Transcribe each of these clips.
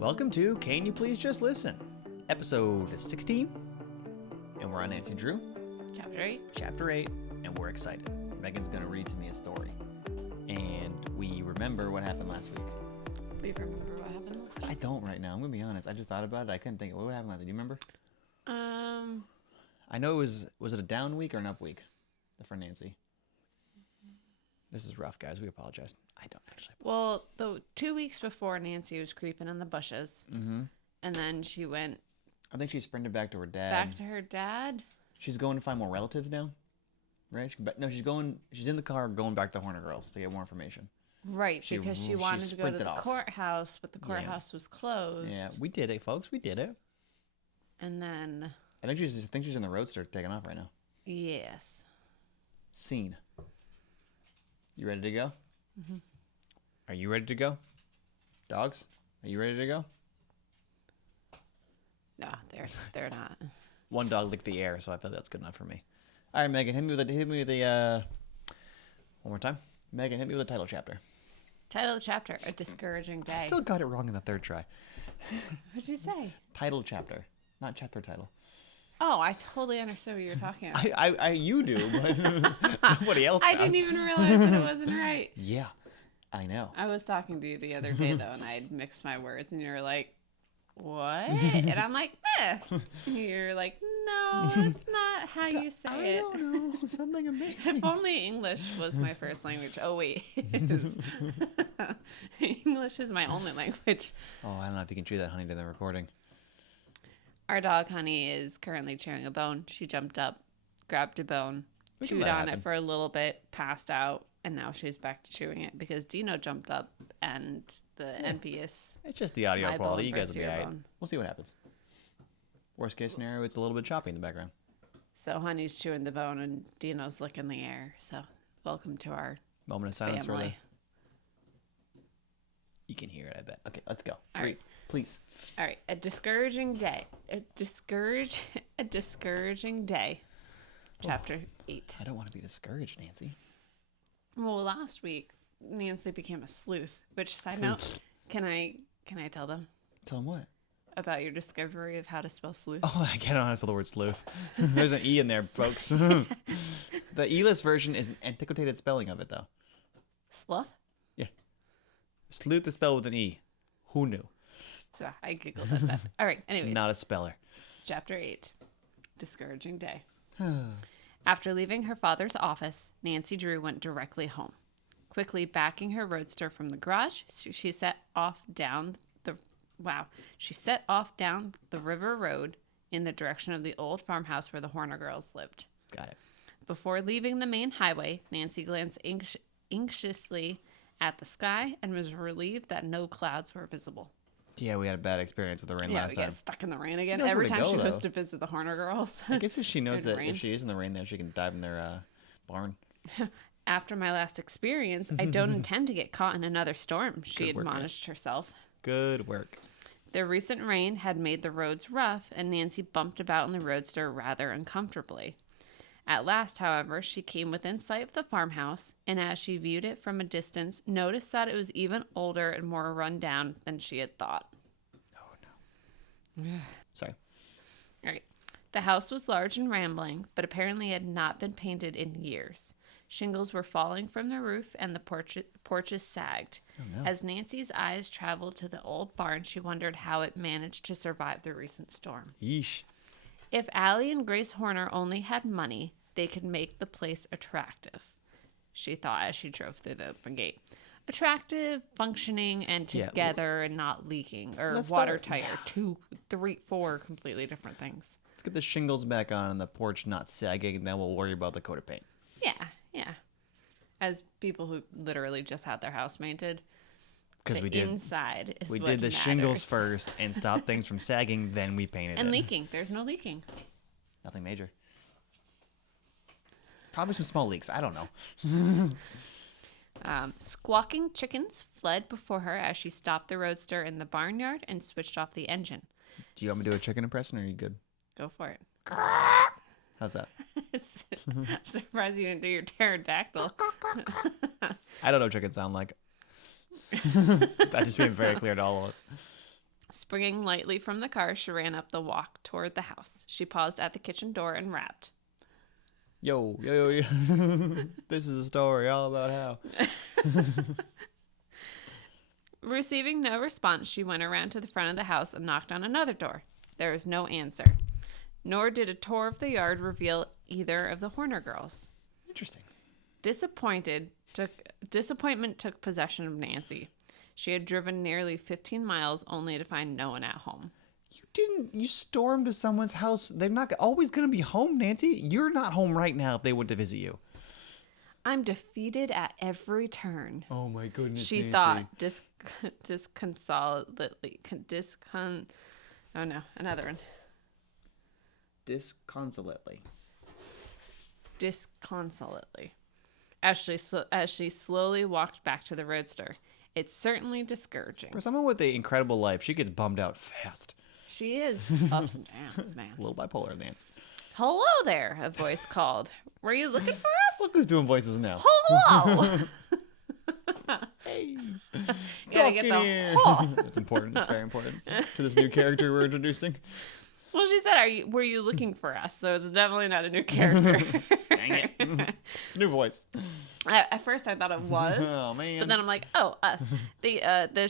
Welcome to Can You Please Just Listen? Episode 16. And we're on Nancy Drew. Chapter 8. Chapter 8. And we're excited. Megan's going to read to me a story. And we remember what happened last week. We remember what happened last week? I don't right now. I'm going to be honest. I just thought about it. I couldn't think of what happened last week. Do you remember? I know it was it a down week or an up week for Nancy? This is rough, guys. We apologize. I don't actually. Well, the 2 weeks before, Nancy was creeping in the bushes. Mm-hmm. And then she went I think she sprinted back to her dad. back to her dad. She's going to find more relatives now, right? She's in the car going back to Horner Girls to get more information. Right, because she wanted to go to sprinted the off. courthouse, but the courthouse was closed. Yeah, we did it, folks. We did it. And then, I think she's in the roadster taking off right now. yes. Scene. You ready to go? Mm-hmm. Are you ready to go? Dogs, are you ready to go? No, they're not. One dog licked the air, so I feel that's good enough for me. All right, Megan, hit me with the one more time. Megan, hit me with the title chapter. Title of the chapter, A Discouraging Day. I still got it wrong in the third try. What'd you say? Title chapter, not chapter title. Oh, I totally understood what you were talking about. You do, but nobody else does. I didn't even realize that it wasn't right. Yeah, I know. I was talking to you the other day, though, and I had mixed my words, and you were like, what? And I'm like, eh. And you're like, no, that's not how you say it. I don't know. Something amazing. If only English was my first language. Oh, wait. It is. English is my only language. Oh, I don't know if you can chew that honey to the recording. Our dog, Honey, is currently chewing a bone. She jumped up, grabbed a bone, We can chewed let it on it happen. for a little bit, passed out, and now she's back to chewing it because Dino jumped up and the NPS. It's just the audio My quality. bone You guys will be versus your all right. bone. We'll see what happens. Worst case scenario, it's a little bit choppy in the background. So Honey's chewing the bone and Dino's licking the air. So welcome to our Moment of silence for the... family. You can hear it, I bet. Okay, let's go. All right. Please. All right, a discouraging day. A discouraging day. Chapter 8. I don't want to be discouraged, Nancy. Well, last week Nancy became a sleuth. Which side note, can I tell them Tell them what? about your discovery of how to spell sleuth? Oh, I can't know how to spell the word sleuth. There's an E in there, folks. The E-list version is an antiquated spelling of it, though. Sloth? Yeah. Sleuth is spelled with an E. Who knew? So I giggled at that. All right, anyways. Not a speller. Chapter 8. Discouraging day. After leaving her father's office, Nancy Drew went directly home. Quickly backing her roadster from the garage, she set off down the river road in the direction of the old farmhouse where the Horner girls lived. Got it. Before leaving the main highway, Nancy glanced anxiously at the sky and was relieved that no clouds were visible. Yeah, we had a bad experience with the rain Yeah, last we time. got stuck in the rain again. knows where Every to time go, she goes though. to visit the Horner girls. I guess if she knows There's that rain. if she is in the rain there, she can dive in their barn. After my last experience, I don't intend to get caught in another storm, she Good work, admonished herself. Good work. The recent rain had made the roads rough, and Nancy bumped about in the roadster rather uncomfortably. At last, however, she came within sight of the farmhouse, and as she viewed it from a distance, noticed that it was even older and more run down than she had thought. Oh, no. Sorry. All right. The house was large and rambling, but apparently had not been painted in years. Shingles were falling from the roof, and the porches sagged. Oh, no. As Nancy's eyes traveled to the old barn, she wondered how it managed to survive the recent storm. Yeesh. If Allie and Grace Horner only had money, they could make the place attractive, she thought as she drove through the open gate. Attractive, functioning, and together and not leaking, or Let's watertight, or 2, 3, 4 completely different things. Let's get the shingles back on and the porch not sagging, and then we'll worry about the coat of paint. Yeah. As people who literally just had their house painted, Because we did. Inside is We what did the shingles matters. first and stopped things from sagging, then we painted And it. leaking. There's no leaking. Nothing major. Probably some small leaks. I don't know. Squawking chickens fled before her as she stopped the roadster in the barnyard and switched off the engine. Do you want me to do a chicken impression, or are you good? Go for it. How's that? I'm surprised you didn't do your pterodactyl. I don't know what chickens sound like. That's just being very clear to all of us. Springing lightly from the car, she ran up the walk toward the house. She paused at the kitchen door and rapped. Yo. This is a story all about how. Receiving no response, she went around to the front of the house and knocked on another door. There was no answer. Nor did a tour of the yard reveal either of the Horner girls. Interesting. Disappointment took possession of Nancy. She had driven nearly 15 miles only to find no one at home. You stormed to someone's house. They're not always going to be home, Nancy. You're not home right now if they went to visit you. I'm defeated at every turn. Oh my goodness, she Nancy. thought disconsolately. Oh no, another one. Disconsolately. As she slowly walked back to the roadster. It's certainly discouraging. For someone with an incredible life, she gets bummed out fast. She is ups and downs, man. A little bipolar, Nancy. Hello there, a voice called. Were you looking for us? Look who's doing voices now. Hello. Hey. Gotta get the It's important. It's very important to this new character we're introducing. Well, she said, were you looking for us? So it's definitely not a new character. Dang it. It's a new voice. At first I thought it was. Oh, man. But then I'm like, oh, us. The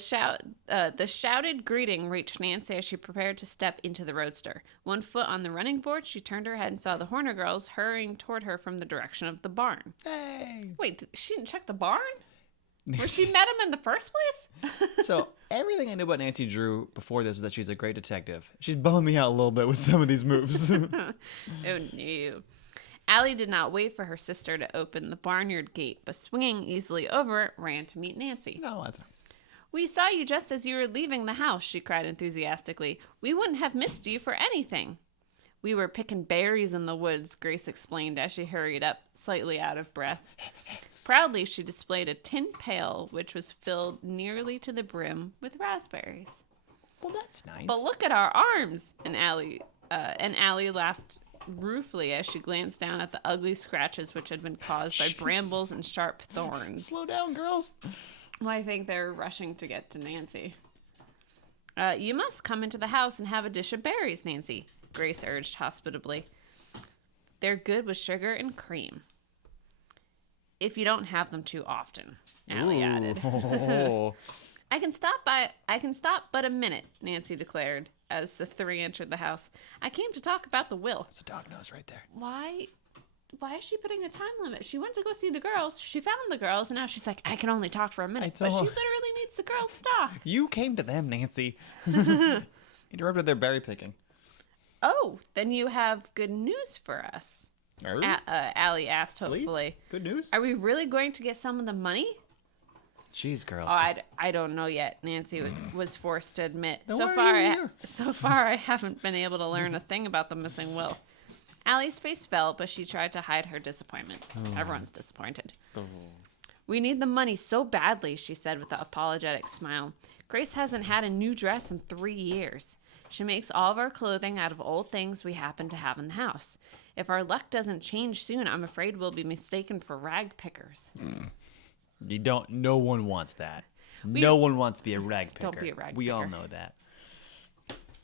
shouted greeting reached Nancy as she prepared to step into the roadster. One foot on the running board, she turned her head and saw the Horner girls hurrying toward her from the direction of the barn. Hey. Wait, she didn't check the barn? Where she met him in the first place? So everything I knew about Nancy Drew before this was that she's a great detective. She's bumming me out a little bit with some of these moves. Oh, no. Allie did not wait for her sister to open the barnyard gate, but swinging easily over it, ran to meet Nancy. Oh, that's nice. We saw you just as you were leaving the house, she cried enthusiastically. We wouldn't have missed you for anything. We were picking berries in the woods, Grace explained as she hurried up, slightly out of breath. Proudly, she displayed a tin pail, which was filled nearly to the brim with raspberries. Well, that's nice. But look at our arms! And Allie laughed ruefully as she glanced down at the ugly scratches which had been caused by brambles and sharp thorns. Slow down, girls. Well, I think they're rushing to get to Nancy. You must come into the house and have a dish of berries, Nancy, Grace urged hospitably. They're good with sugar and cream. If you don't have them too often, Allie added. Oh. I can stop but a minute, Nancy declared as the three entered the house. I came to talk about the will. It's a dog nose right there. Why is she putting a time limit? She went to go see the girls. She found the girls, and now she's like, I can only talk for a minute. But she literally needs the girls to talk. You came to them, Nancy. Interrupted their berry picking. Oh, then you have good news for us. Allie asked hopefully. Please? Good news? Are we really going to get some of the money? Jeez, girls. Oh, I don't know yet, Nancy was forced to admit. Then So why far, I haven't been able to learn a thing about the missing will. Allie's face fell, but she tried to hide her disappointment. Everyone's disappointed. Oh. We need the money so badly, she said with an apologetic smile. Grace hasn't had a new dress in 3 years. She makes all of our clothing out of old things we happen to have in the house. If our luck doesn't change soon, I'm afraid we'll be mistaken for rag pickers. No one wants that. No one wants to be a rag picker. Don't be a rag picker. We all know that.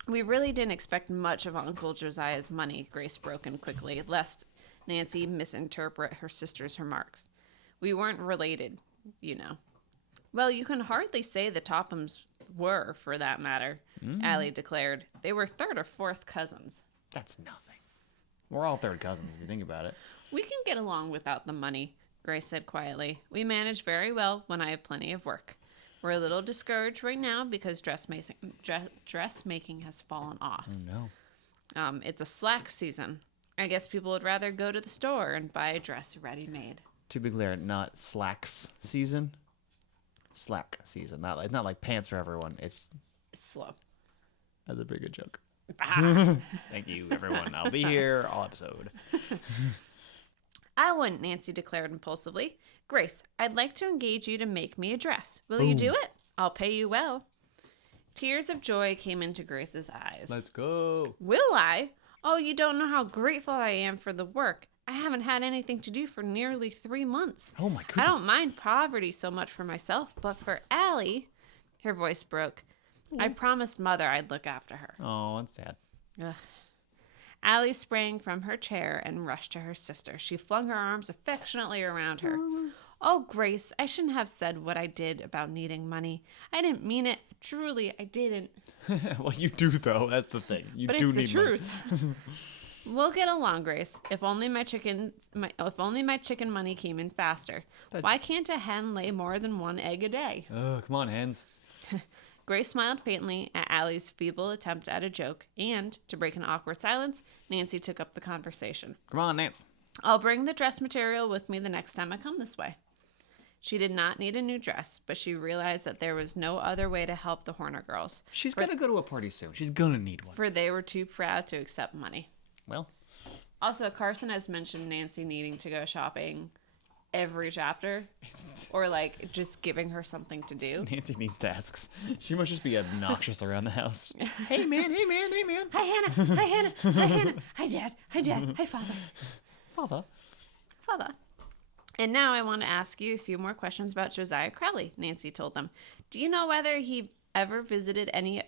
We really didn't expect much of Uncle Josiah's money, Grace broke in quickly, lest Nancy misinterpret her sister's remarks. We weren't related, you know. Well, you can hardly say the Tophams were, for that matter, Allie declared. They were third or fourth cousins. That's nothing. We're all third cousins, if you think about it. We can get along without the money, Grace said quietly. We manage very well when I have plenty of work. We're a little discouraged right now because dressmaking has fallen off. Oh, no. It's a slack season. I guess people would rather go to the store and buy a dress ready-made. To be clear, not slacks season. Slack season. It's not like pants for everyone. It's slow. That's a pretty good joke. Thank you, everyone. I'll be here all episode. I wouldn't, Nancy declared impulsively. Grace, I'd like to engage you to make me a dress. Will you do it? I'll pay you well. Tears of joy came into Grace's eyes. Let's go. Will I? Oh, you don't know how grateful I am for the work. I haven't had anything to do for nearly 3 months. Oh, my goodness. I don't mind poverty so much for myself, but for Allie, her voice broke. I promised Mother I'd look after her. Oh, that's sad. Ugh. Allie sprang from her chair and rushed to her sister. She flung her arms affectionately around her. Oh, Grace, I shouldn't have said what I did about needing money. I didn't mean it. Truly, I didn't. Well, you do, though. That's the thing. You But do it's the need truth. We'll get along, Grace. If only my chicken money came in faster. Why can't a hen lay more than one egg a day? Oh, come on, hens. Grace smiled faintly at Allie's feeble attempt at a joke, and, to break an awkward silence, Nancy took up the conversation. Come on, Nance. I'll bring the dress material with me the next time I come this way. She did not need a new dress, but she realized that there was no other way to help the Horner girls. She's going to go to a party soon. She's going to need one. For they were too proud to accept money. Well. Also, Carson has mentioned Nancy needing to go shopping every chapter. Or, like, just giving her something to do. Nancy needs tasks. She must just be obnoxious around the house. Hey, man. Hey, man. Hey, man. Hi, Hannah. Hi, Hannah. Hi, Hannah. Hi, Dad. Hi, Dad. Hi, Father. Father. And now I want to ask you a few more questions about Josiah Crowley, Nancy told them. Do you know whether he ever visited any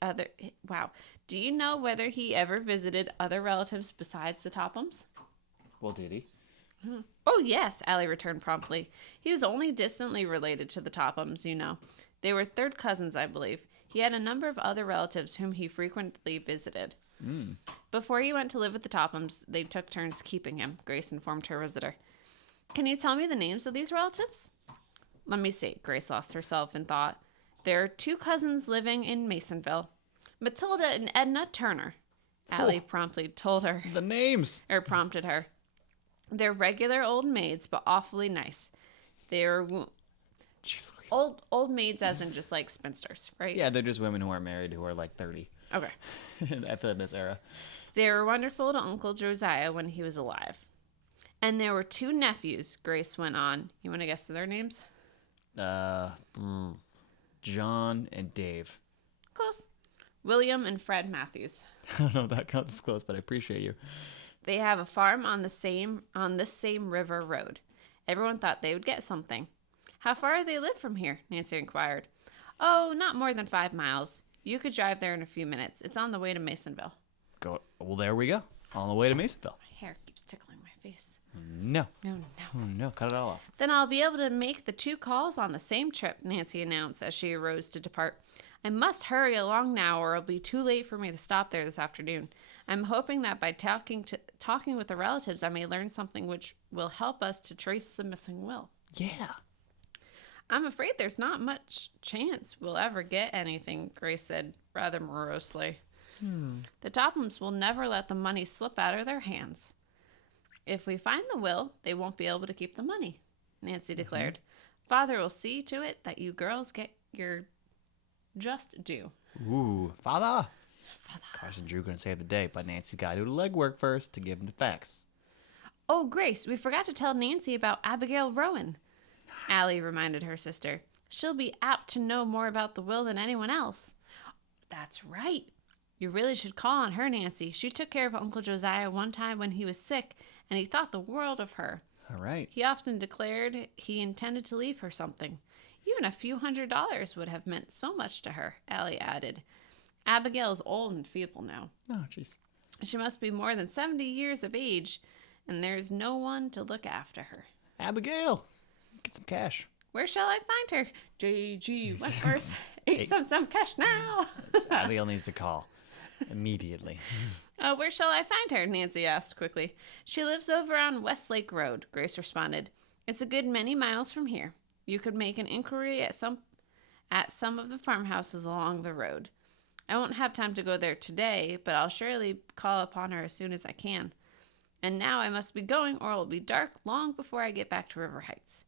other... Wow. Do you know whether he ever visited other relatives besides the Tophams? Well, did he? Oh, yes, Allie returned promptly. He was only distantly related to the Tophams, you know. They were third cousins, I believe. He had a number of other relatives whom he frequently visited. Before he went to live with the Tophams, they took turns keeping him, Grace informed her visitor. Can you tell me the names of these relatives? Let me see. Grace lost herself in thought. There are 2 cousins living in Masonville. Matilda and Edna Turner. Allie promptly told her. The names. Or prompted her. They're regular old maids, but awfully nice. They're old maids as in just like spinsters, right? Yeah, they're just women who are married who are like 30. Okay. I feel in this era. They were wonderful to Uncle Josiah when he was alive. And there were 2 nephews, Grace went on. You want to guess their names? John and Dave. Close. William and Fred Matthews. I don't know if that counts as close, but I appreciate you. They have a farm on this same river road. Everyone thought they would get something. How far do they live from here? Nancy inquired. Oh, not more than 5 miles. You could drive there in a few minutes. It's on the way to Masonville. Well, there we go. On the way to Masonville. My hair keeps tickling my face. No. No. Oh, no. Cut it all off. Then I'll be able to make the 2 calls on the same trip, Nancy announced as she arose to depart. I must hurry along now or it'll be too late for me to stop there this afternoon. I'm hoping that by talking with the relatives, I may learn something which will help us to trace the missing will. Yeah. I'm afraid there's not much chance we'll ever get anything, Grace said rather morosely. The Tophams will never let the money slip out of their hands. If we find the will, they won't be able to keep the money, Nancy declared. Father will see to it that you girls get your just due. Ooh, Father. Carson Drew going to save the day, but Nancy's got to do the legwork first to give him the facts. Oh, Grace, we forgot to tell Nancy about Abigail Rowan. Allie reminded her sister. She'll be apt to know more about the will than anyone else. That's right. You really should call on her, Nancy. She took care of Uncle Josiah one time when he was sick, and he thought the world of her. All right. He often declared he intended to leave her something. Even a few $100s would have meant so much to her, Allie added. Abigail is old and feeble now. Oh, jeez. She must be more than 70 years of age, and there's no one to look after her. Abigail, get some cash. Where shall I find her? J.G. Wentworth. 877 cash now. Abigail needs to call immediately. Where shall I find her? Nancy asked quickly. She lives over on Westlake Road, Grace responded. It's a good many miles from here. You could make an inquiry at some of the farmhouses along the road. I won't have time to go there today, but I'll surely call upon her as soon as I can. And now I must be going, or it will be dark long before I get back to River Heights.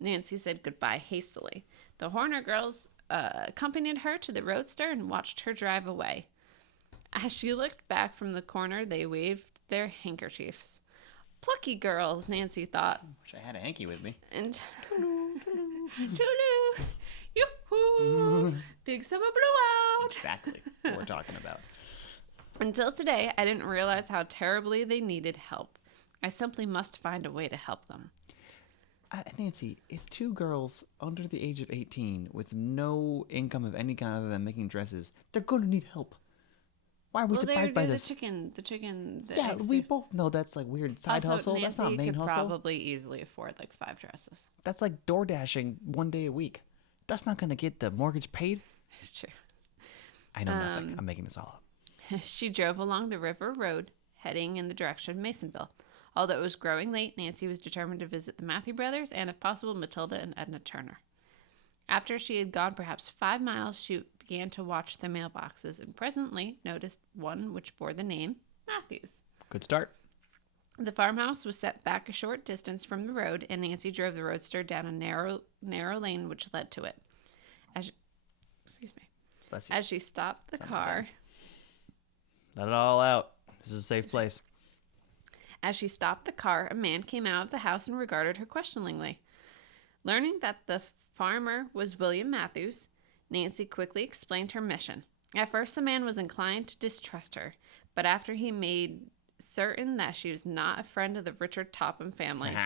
Nancy said goodbye hastily. The Horner girls accompanied her to the roadster and watched her drive away. As she looked back from the corner, they waved their handkerchiefs. Plucky girls, Nancy thought. Wish I had a hanky with me. And toodaloo, yoo-hoo, big summer blowout. Exactly what we're talking about. Until today, I didn't realize how terribly they needed help. I simply must find a way to help them. Nancy, it's two girls under the age of 18 with no income of any kind other than making dresses. They're going to need help. Why are we surprised by this? The chicken. Yeah, we both know that's like weird side hustle. Nancy That's not main could hustle. probably easily afford like 5 dresses. That's like door dashing one day a week. That's not going to get the mortgage paid. It's true. I know nothing. I'm making this all up. She drove along the river road, heading in the direction of Masonville. Although it was growing late, Nancy was determined to visit the Matthew brothers and, if possible, Matilda and Edna Turner. After she had gone perhaps 5 miles, she began to watch the mailboxes and presently noticed one which bore the name Matthews. Good start. The farmhouse was set back a short distance from the road, and Nancy drove the roadster down a narrow lane which led to it. As she stopped the car... Let it all out. This is a safe place. As she stopped the car, a man came out of the house and regarded her questioningly. Learning that the farmer was William Matthews, Nancy quickly explained her mission. At first, the man was inclined to distrust her, but after he made certain that she was not a friend of the Richard Topham family,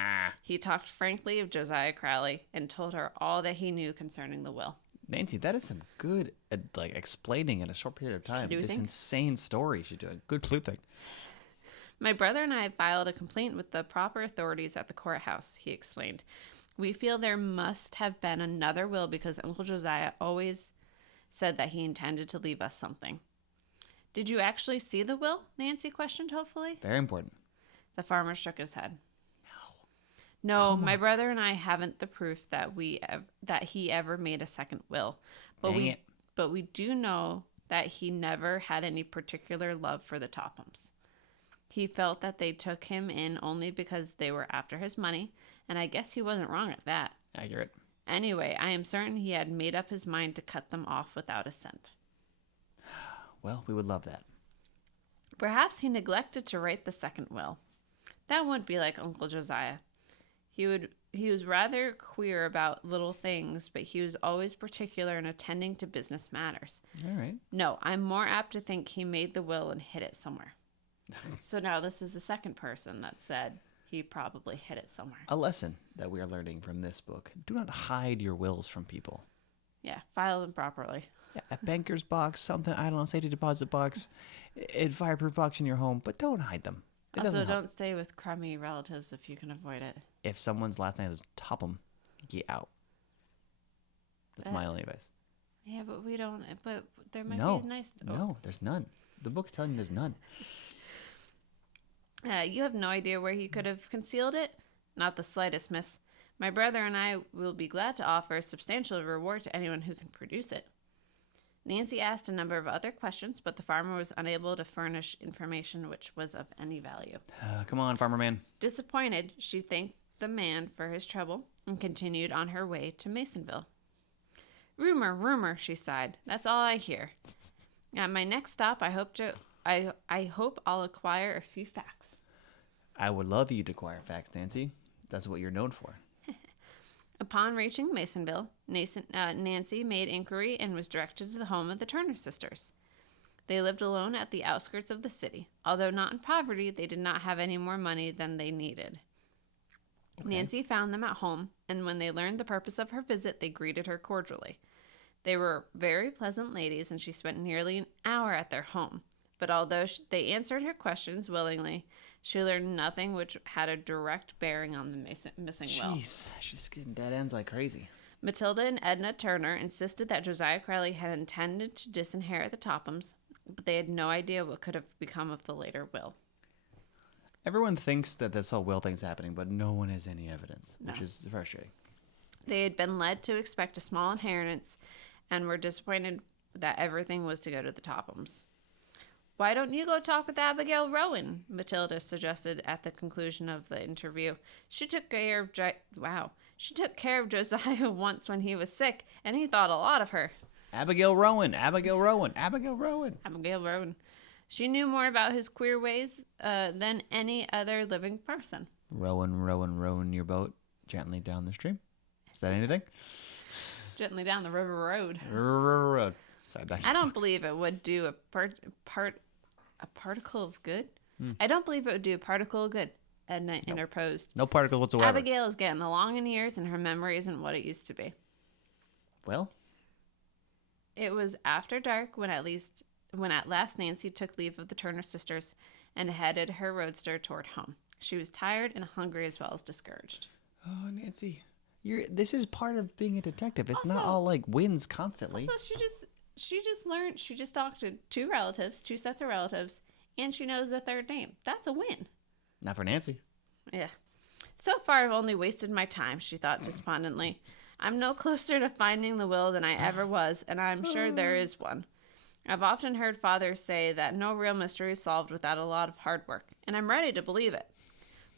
he talked frankly of Josiah Crowley and told her all that he knew concerning the will. Nancy, that is some good explaining in a short period of time. This insane story she's doing. Good sleuthing. My brother and I filed a complaint with the proper authorities at the courthouse, he explained. We feel there must have been another will because Uncle Josiah always said that he intended to leave us something. Did you actually see the will? Nancy questioned hopefully. Very important. The farmer shook his head. No, my brother and I haven't the proof that he ever made a second will. But we do know that he never had any particular love for the Tophams. He felt that they took him in only because they were after his money, and I guess he wasn't wrong at that. Accurate. Anyway, I am certain he had made up his mind to cut them off without a cent. Well, we would love that. Perhaps he neglected to write the second will. That wouldn't be like Uncle Josiah. He was rather queer about little things, but he was always particular in attending to business matters. All right. No, I'm more apt to think he made the will and hid it somewhere. So now this is the second person that said he probably hid it somewhere. A lesson that we are learning from this book. Do not hide your wills from people. Yeah, file them properly. Yeah, a banker's box, something, I don't know, safety deposit box, a fireproof box in your home, but don't hide them. Also, don't stay with crummy relatives if you can avoid it. If someone's last name is Topham, get out. That's my only advice. Yeah, but we don't, but there might be a nice... No, there's none. The book's telling you there's none. You have no idea where he could have concealed it? Not the slightest, miss. My brother and I will be glad to offer a substantial reward to anyone who can produce it. Nancy asked a number of other questions, but the farmer was unable to furnish information which was of any value. Come on, farmer man. Disappointed, she thanked the man for his trouble and continued on her way to Masonville. Rumor, she sighed. That's all I hear. At my next stop, I hope I'll acquire a few facts. I would love you to acquire facts, Nancy. That's what you're known for. Upon reaching Masonville, Nancy made inquiry and was directed to the home of the Turner sisters. They lived alone at the outskirts of the city. Although not in poverty, they did not have any more money than they needed. Okay. Nancy found them at home, and when they learned the purpose of her visit, they greeted her cordially. They were very pleasant ladies, and she spent nearly an hour at their home. But although they answered her questions willingly, she learned nothing which had a direct bearing on the missing will. Jeez, she's getting dead ends like crazy. Matilda and Edna Turner insisted that Josiah Crowley had intended to disinherit the Tophams, but they had no idea what could have become of the later will. Everyone thinks that this whole will thing's happening, but no one has any evidence, which is frustrating. They had been led to expect a small inheritance and were disappointed that everything was to go to the Tophams. Why don't you go talk with Abigail Rowan? Matilda suggested at the conclusion of the interview. She took care of Josiah once when he was sick, and he thought a lot of her. Abigail Rowan. She knew more about his queer ways than any other living person. Rowan your boat gently down the stream. Is that anything? Gently down the river road. Road. Sorry, I don't believe it would do a particle of good. I don't believe it would do a particle of good. Edna interposed. No particles whatsoever. Abigail is getting along in years, and her memory isn't what it used to be. Well, it was after dark when at last Nancy took leave of the Turner sisters and headed her roadster toward home. She was tired and hungry as well as discouraged. oh, Nancy, this is part of being a detective. It's not Also- all like wins constantly. So she just learned, she just talked to two sets of relatives, and she knows the third name. That's a win. Not for Nancy. Yeah. So far, I've only wasted my time, she thought despondently. I'm no closer to finding the will than I ever was, and I'm sure there is one. I've often heard fathers say that no real mystery is solved without a lot of hard work, and I'm ready to believe it.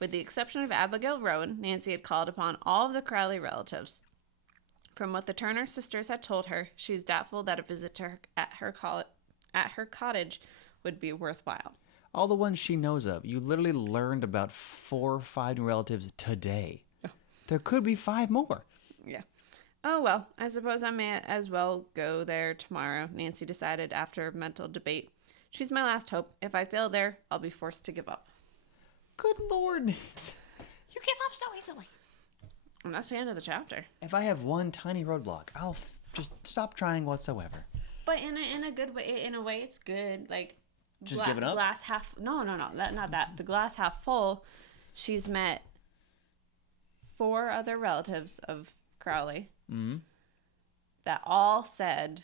With the exception of Abigail Rowan, Nancy had called upon all of the Crowley relatives. From what the Turner sisters had told her, she was doubtful that a visit to her at her cottage would be worthwhile. All the ones she knows of. You literally learned about 4 or 5 new relatives today. There could be 5 more. Yeah. Oh, well, I suppose I may as well go there tomorrow, Nancy decided after mental debate. She's my last hope. If I fail there, I'll be forced to give up. Good Lord, Nancy. You give up so easily. And that's the end of the chapter. If I have one tiny roadblock, I'll just stop trying whatsoever. But in a good way, in a way, it's good. Like, Just giving up? Glass half. No, not that. The glass half full. She's met 4 other relatives of Crowley that all said.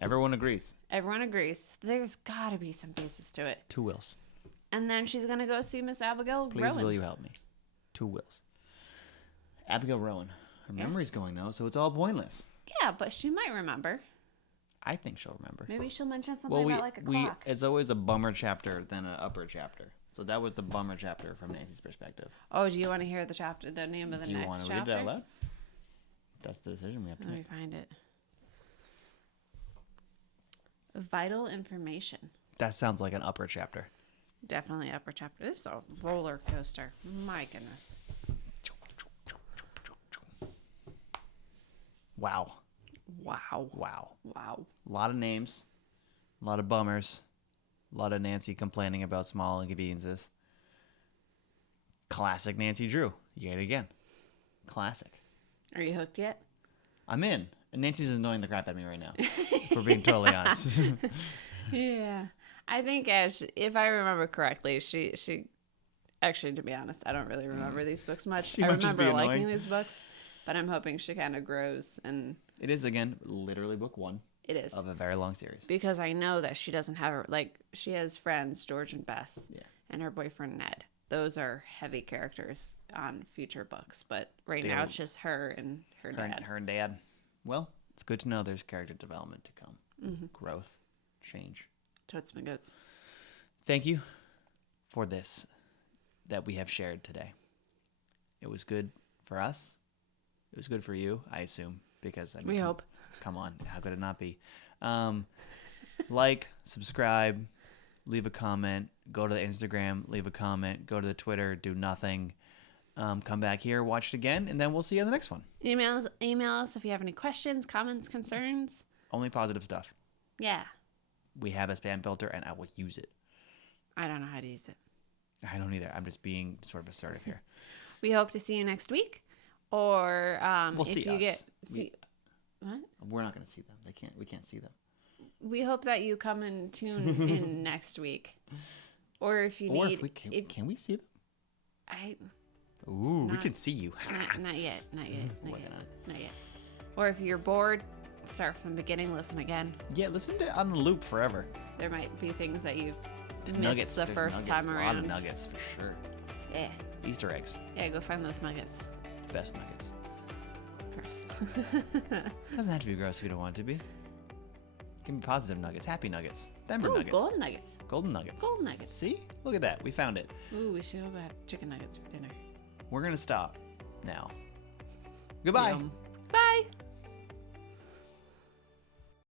Everyone agrees. Everyone agrees. There's got to be some basis to it. 2 wills. And then she's gonna go see Miss Abigail Please, Rowan. will you help me? 2 wills. Abigail Rowan. Her memory's going, though, so it's all pointless. Yeah, but she might remember. I think she'll remember. Maybe she'll mention something about like a clock. It's always a bummer chapter than an upper chapter. So that was the bummer chapter from Nancy's perspective. Oh, do you want to hear the name of the Do you next want to chapter? read it out loud? That's the decision we have to Let me make. find it. Vital information. That sounds like an upper chapter. Definitely upper chapter. This is a roller coaster. My goodness. Wow. Wow. Wow. Wow. A lot of names. A lot of bummers. A lot of Nancy complaining about small inconveniences. Classic Nancy Drew. Yet again. Classic. Are you hooked yet? I'm in. And Nancy's annoying the crap out of me right now. If we're being totally honest. Yeah. I think if I remember correctly, she actually, to be honest, I don't really remember these books much. She I might just be remember liking annoying. these books, but I'm hoping she kind of grows, and It is, again, literally book 1 it is. of a very long series. Because I know that she doesn't have she has friends, George and Bess, and her boyfriend Ned. Those are heavy characters on future books, but now it's just her and her dad. Her and Dad. Well, it's good to know there's character development to come. Growth. Change. Totes my goats. Thank you for this that we have shared today. It was good for us. It was good for you, I assume, because We hope. Come on, how could it not be? Like, subscribe, leave a comment, go to the Instagram, leave a comment, go to the Twitter, do nothing. Come back here, watch it again, and then we'll see you on the next one. Email us if you have any questions, comments, concerns. Only positive stuff. Yeah. We have a spam filter, and I will use it. I don't know how to use it. I don't either. I'm just being sort of assertive here. We hope to see you next week, or We'll if see you us. what? We're not going to see them. We can't see them. We hope that you come and tune in next week, or if you Or need. if we can we see them? I Ooh, we Not- can see you. not yet. Not yet. Why not? Not yet. Or if you're bored, start from the beginning. Listen again. Yeah, listen to on a loop forever. There might be things that you've missed Nuggets. the There's first nuggets, time A lot around. of nuggets for sure. Yeah. Easter eggs. Yeah, go find those nuggets. Best nuggets. Gross. Doesn't have to be gross if you don't want it to be. It can be positive nuggets, happy nuggets, Denver Ooh, nuggets, golden nuggets. golden nuggets. Golden nuggets. See? Look at that. We found it. Ooh, we should go have chicken nuggets for dinner. We're going to stop now. Goodbye. Yum. Bye.